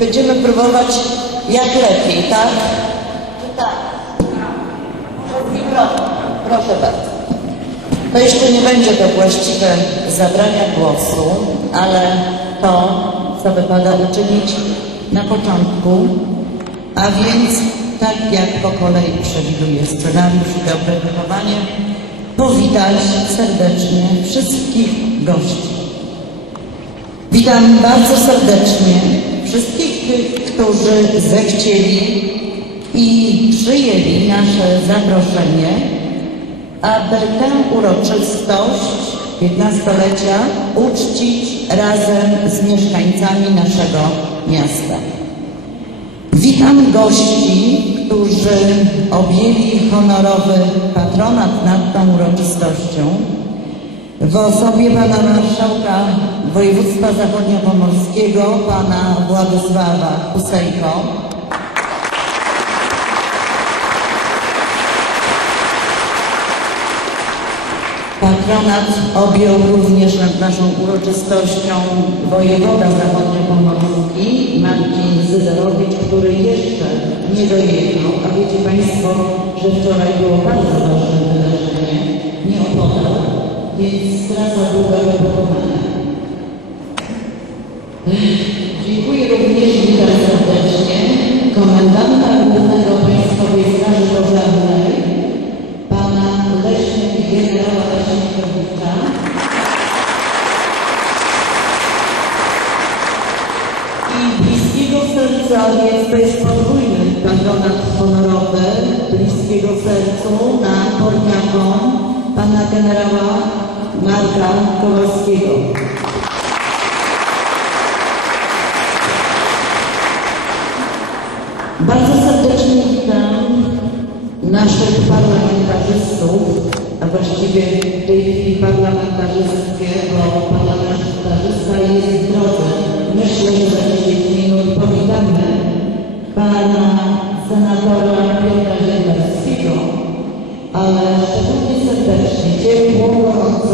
będziemy próbować jak lepiej, tak? Tak. Proszę bardzo. To jeszcze nie będzie to właściwe zabrania głosu, ale to, co wypada uczynić na początku, a więc tak jak po kolei przewiduje scenariusz i dobre wychowanie, powitać serdecznie wszystkich gości. Witam bardzo serdecznie wszystkich tych, którzy zechcieli i przyjęli nasze zaproszenie, aby tę uroczystość 15-lecia uczcić razem z mieszkańcami naszego miasta. Witam gości, którzy objęli honorowy patronat nad tą uroczystością w osobie pana marszałka województwa zachodniopomorskiego, pana Władysława Husejko. Patronat objął również nad naszą uroczystością wojewoda zachodniopomorski Marcin Zyderowicz, który jeszcze nie dojechał. A wiecie Państwo, że wczoraj było bardzo ważne wydarzenie, nie opodal, więc trasa długa do pokonania. Dziękuję również, witam serdecznie, komendanta głównego Państwowej Straży Pożarnej, pana Leśnik, generała Leśnikowicza. I bliskiego serca, więc to jest podwójny patronat honorowy, bliskiego sercu na Korniaką pana generała Marka Kowalskiego. Bardzo serdecznie witam naszych parlamentarzystów, a właściwie w tej chwili parlamentarzystkie, bo parlamentarzysta jest w drodze. Myślę, że za 10 minut powitamy pana senatora Piotra Ziemberskiego, ale szczególnie serdecznie, ciepło, gorąco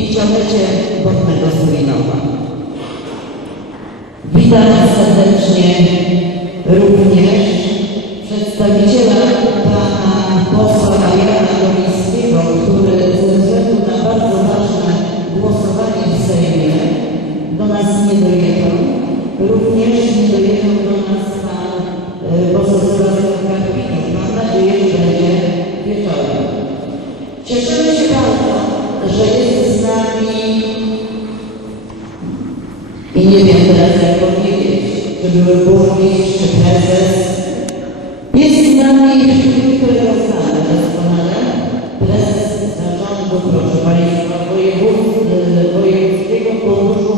pięciolecie Wodnego Zrinowa. Witam serdecznie również były burmistrz, prezes. Jest z nami, którego znamy doskonale, prezes zarządu, proszę Państwa, wojewód, Wojewódzkiego Funduszu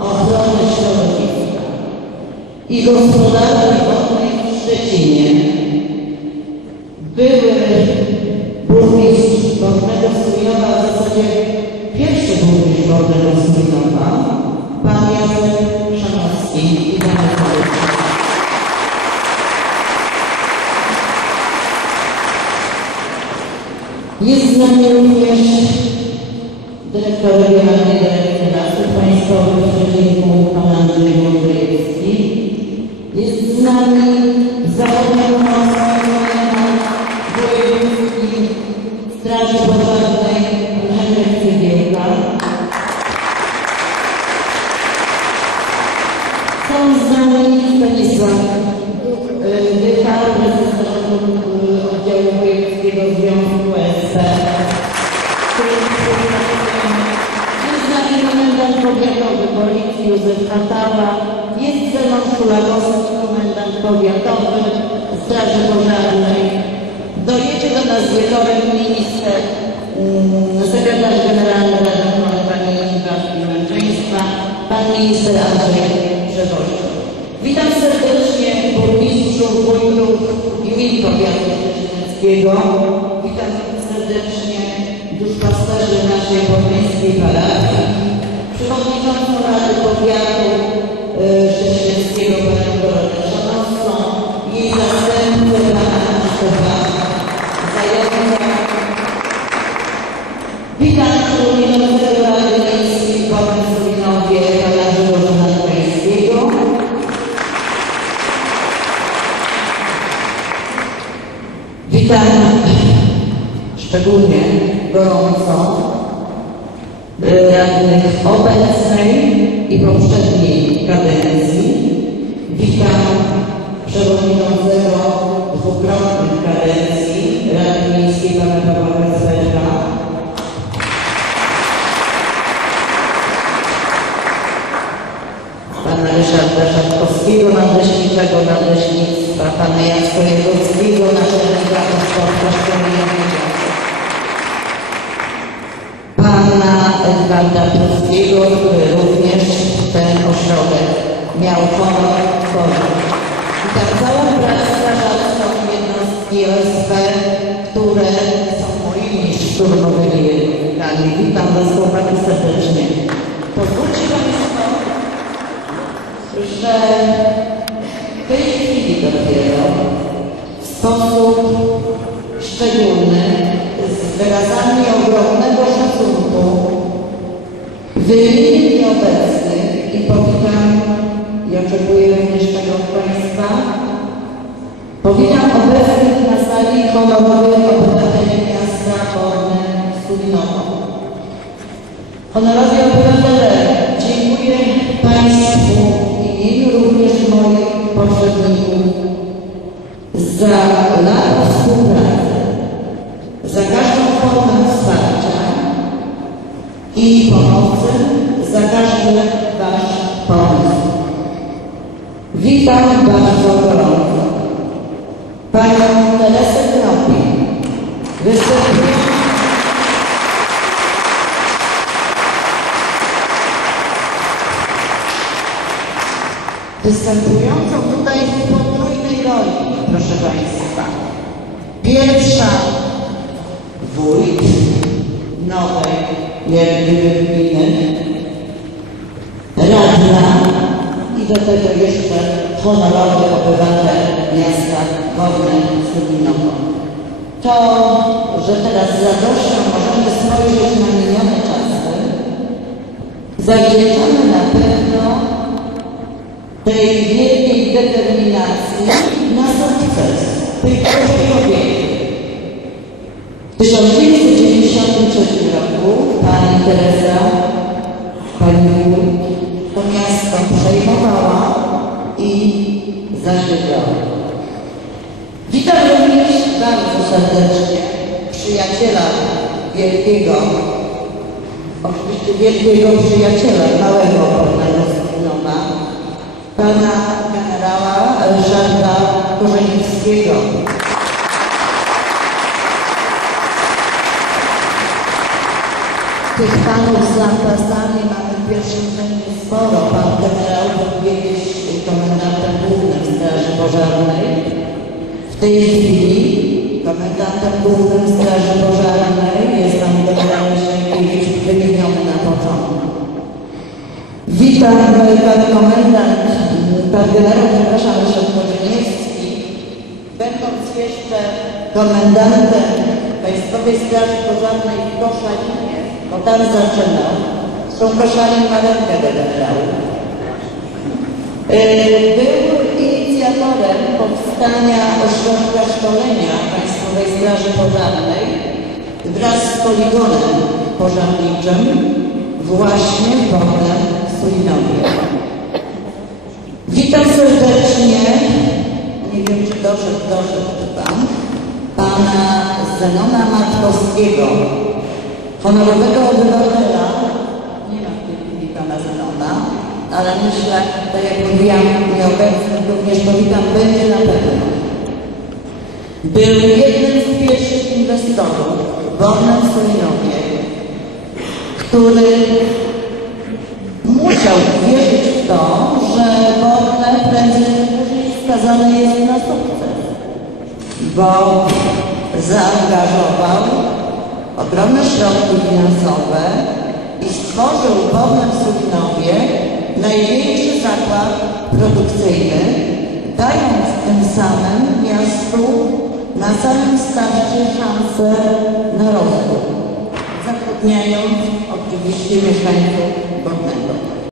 Ochrony Środowiska i Gospodarki Wodnej w Szczecinie. Były burmistrz Wodnego Strójowa, w zasadzie pierwszy burmistrz Wodnego Strójowa, Jacek Szanowski. Jest z nami również dyrektor Regionalnej Dyrekcji Lasów Państwowych w Szczecinku, pan Andrzej Józef Hatała. Jest Zenon Szulagowski, komendant powiatowy Straży Pożarnej. Dojedzie do nas wieczorem minister, mm, sekretarz generalny Rady Ochrony Pamięci Praw i Męczeństwa, pan minister Andrzej. Witam serdecznie burmistrzów, wójtów gmin powiatu szczecińskiego. powiatu e, rzeszyńskiego pana Korolesza Nocno i zastępcę pana Krzysztofa Zająca. Witam przewodniczącego Rady Miejskiej w Borysławinowie pana Grzegorza Naturejskiego. Witam szczególnie gorąco radnych obecnej i poprzedniej kadencji. Witam przewodniczącego dwukrotnych kadencji Rady Miejskiej pana Pawła Kasperka. Pana Ryszarda Szatkowskiego, nadleśniczego nadleśnictwa, pana Jacka Jegowskiego, naczelnika gospodarstwa Szczemielnego pana Edwarda Pruskiego, który również ten ośrodek miał honor tworzyć. Witam całą pracę strażacką jednostki OSP, które są moimi szturmowymi jednostkami. Witam Was chłopaki serdecznie. Pozwólcie Państwo, że w tej chwili dopiero w sposób szczególny, wyrazami oczekuję również tego od Państwa, powitam obecnych na sali honorowych obywateli miasta Horny Studinowo. Honorowi obywatele, dziękuję Państwu w imieniu również moich poprzedników za lata współpracy, za każdą formę wsparcia i pomocy, za każdy Wasz pomysł. Witam bardzo gorąco. Panią Teresę Knopi, występującą występującą tutaj w podwójnej roli, proszę Państwa. Pierwsza. Wójt. Nowej Wielkiej Gminy, radna. I do tego jeszcze honorowy obywatel miasta Wolne Studinowo. To, że teraz z radością możemy spojrzeć na minione czasy, zawdzięczamy na pewno tej wielkiej determinacji na sukces tej prostej kobiety. W 1993 roku pani Teresa, pani zasiedlała. Witam również bardzo serdecznie przyjaciela wielkiego, oczywiście wielkiego przyjaciela, małego Skinowa, pana generała Ryszarda Korzeniowskiego. Tych panów z lampasami mamy w pierwszym rzędzie sporo. Pan generał był tej chwili komendantem głównym Straży Pożarnej jest pan generał Sienkiewicz, wymieniony na początku. Witam pan komendant, pan generał, przepraszam, Ryszard Korzeniewski, będąc jeszcze komendantem Państwowej Straży Pożarnej w Koszalinie, bo tam zaczynał, tą Koszalin ma rękę do generału. Był powstania ośrodka szkolenia Państwowej Straży Pożarnej wraz z poligonem pożarniczym właśnie w Wolnem Sulinowie. Witam serdecznie, nie wiem czy doszedł, doszedł Pan, Pana Zenona Matkowskiego, honorowego obywatela. Nie ma w tej chwili Pana Zenona, ale myślę, tak jak mówiłam, nieobecny również powitam, będzie na pewno. Był jednym z pierwszych inwestorów w Wolnym Sulinowie, który musiał wierzyć w to, że Wolne prędzej później skazane jest na sukces, bo zaangażował ogromne środki finansowe i stworzył największy zakład produkcyjny, dając tym samym miastu na samym starcie szansę na rozwój, zatrudniając oczywiście mieszkańców Bornego.